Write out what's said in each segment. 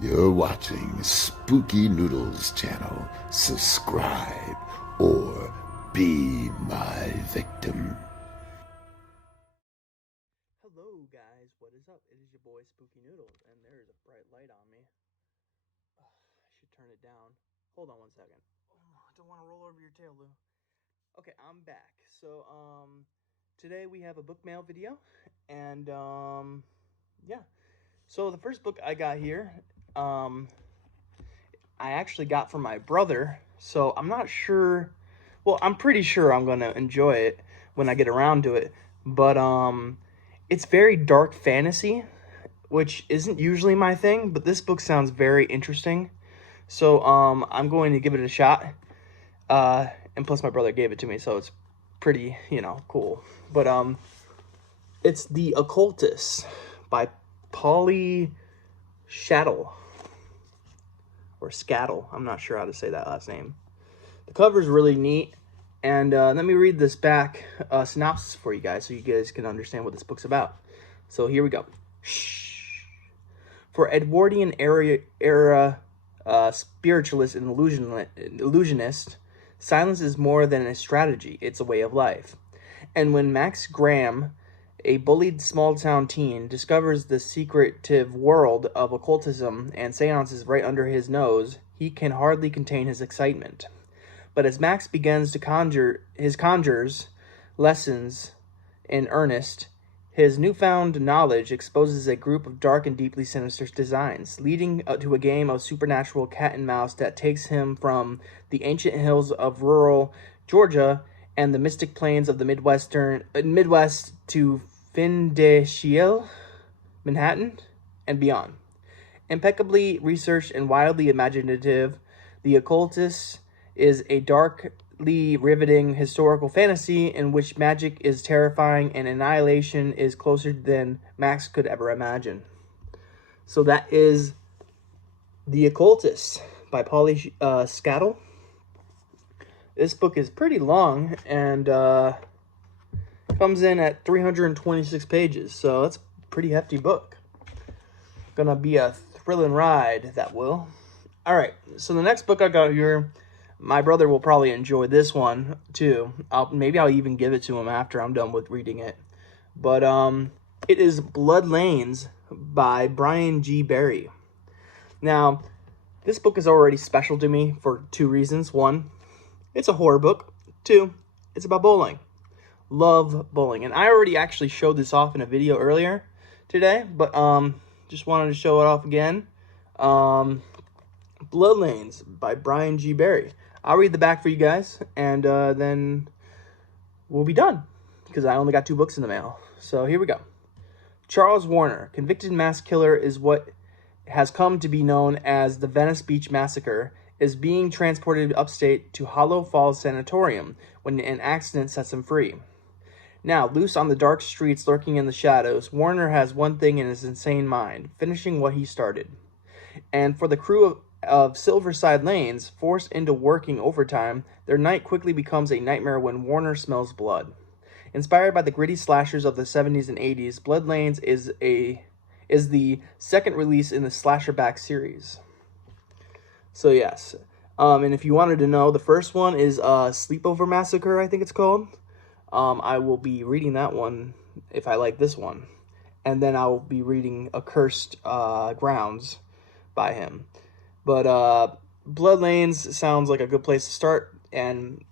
You're watching Spooky Noodles channel. Subscribe or be my victim. Hello guys, what is up? It is your boy Spooky Noodles, and there is a bright light on me. I should turn it down. Hold on one second. Oh, I don't want to roll over your tail, Lou. Okay, I'm back. So, today we have a book mail video, and, yeah. So the first book I got here, I actually got from my brother, so I'm not sure, well, I'm pretty sure I'm gonna enjoy it when I get around to it, but, it's very dark fantasy, which isn't usually my thing, but this book sounds very interesting, so, I'm going to give it a shot, and plus my brother gave it to me, so it's pretty, cool, but, it's The Occultists by Paulie or Scattle. I'm not sure how to say that last name. The cover's really neat, and let me read this back synopsis for you guys so you guys can understand what this book's about. So here we go. Shh. For Edwardian era spiritualist and illusionist, silence is more than a strategy, it's a way of life. And when Max Graham, a bullied small-town teen, discovers the secretive world of occultism and seances right under his nose, he can hardly contain his excitement. But as Max begins to conjures lessons in earnest, his newfound knowledge exposes a group of dark and deeply sinister designs, leading to a game of supernatural cat-and-mouse that takes him from the ancient hills of rural Georgia and the mystic plains of the Midwest to Fin de Siècle, Manhattan, and beyond. Impeccably researched and wildly imaginative, The Occultists is a darkly riveting historical fantasy in which magic is terrifying and annihilation is closer than Max could ever imagine. So that is The Occultists by Paulie Scattle. This book is pretty long and comes in at 326 pages, so that's a pretty hefty book. Gonna be a thrilling ride, that will. Alright, so the next book I got here, my brother will probably enjoy this one, too. Maybe I'll even give it to him after I'm done with reading it. But, it is Blood Lanes by Brian G. Barry. Now, this book is already special to me for two reasons. One, it's a horror book. Two, it's about bowling. Love bowling, and I already actually showed this off in a video earlier today, but just wanted to show it off again. Blood Lanes by Brian G. Barry. I'll read the back for you guys, and then we'll be done, because I only got 2 books in the mail. So here we go. Charles Warner, convicted mass killer, is what has come to be known as the Venice Beach Massacre, is being transported upstate to Hollow Falls Sanatorium when an accident sets him free. Now, loose on the dark streets lurking in the shadows, Warner has one thing in his insane mind, finishing what he started. And for the crew of Silverside Lanes, forced into working overtime, their night quickly becomes a nightmare when Warner smells blood. Inspired by the gritty slashers of the 70s and 80s, Blood Lanes is the second release in the Slasherback series. So yes, and if you wanted to know, the first one is Sleepover Massacre, I think it's called. I will be reading that one if I like this one. And then I'll be reading Accursed Grounds by him. But Blood Lanes sounds like a good place to start. And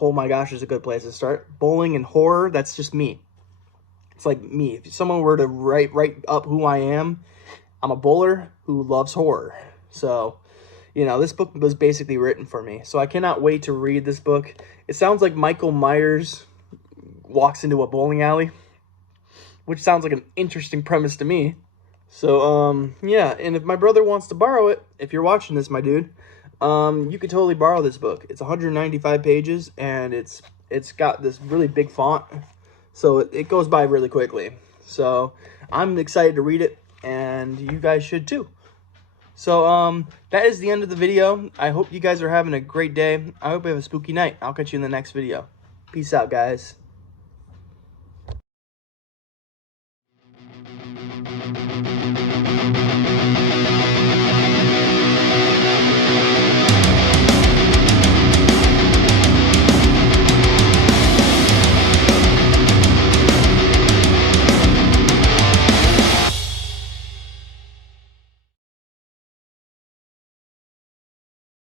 oh my gosh, is a good place to start. Bowling and horror, that's just me. It's like me. If someone were to write up who I am, I'm a bowler who loves horror. So, this book was basically written for me. So I cannot wait to read this book. It sounds like Michael Myers walks into a bowling alley, which sounds like an interesting premise to me. So, yeah, and if my brother wants to borrow it, if you're watching this, my dude, you could totally borrow this book. It's 195 pages, and it's got this really big font, so it goes by really quickly. So, I'm excited to read it, and you guys should too. So, that is the end of the video. I hope you guys are having a great day. I hope you have a spooky night. I'll catch you in the next video. Peace out, guys.